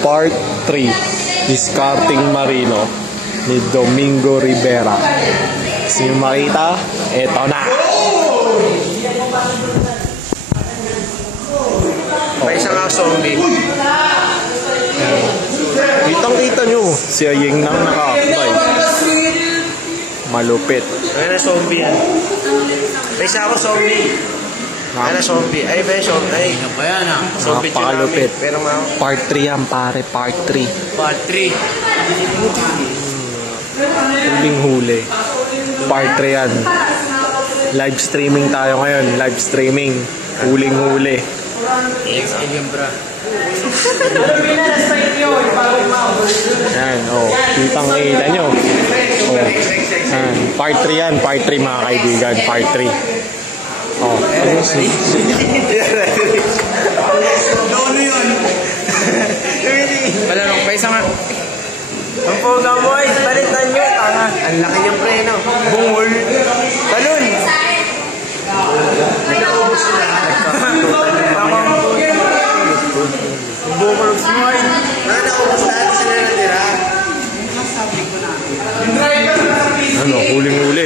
Part 3, Discarding Marino ni Domingo Rivera. Gusto nyo makita? Eto na! May isang zombie. Kitang-kita nyo, si Ayeng nang naka-apply. Malupit. Ayun na zombie yan. May isa ako zombie. Ayun na zombie. Ay ba yung zombie? Ay, Ano ba yan ah? zombie Napakalupit. tsunami. Pero Part 3 yan pare, part 3. Part 3. Huling-huli. Part 3 yan. Live streaming tayo ngayon. Live streaming. Huling-huli. Alien bra. Yan, oh. Kitang-kita nyo. Oh. Yan. Part 3 yan. Part 3 mga kaibigan. Part 3. Oh. Ano yun? Palarong pa isa nga. ang poga mo ay balitan nyo. Tanga. Ang laki niyang preno. Bungol. Talon. Nag-aubos sila. Tamang bungol smile. Nag-aubos lahat sila natira. Ano, huling-huli.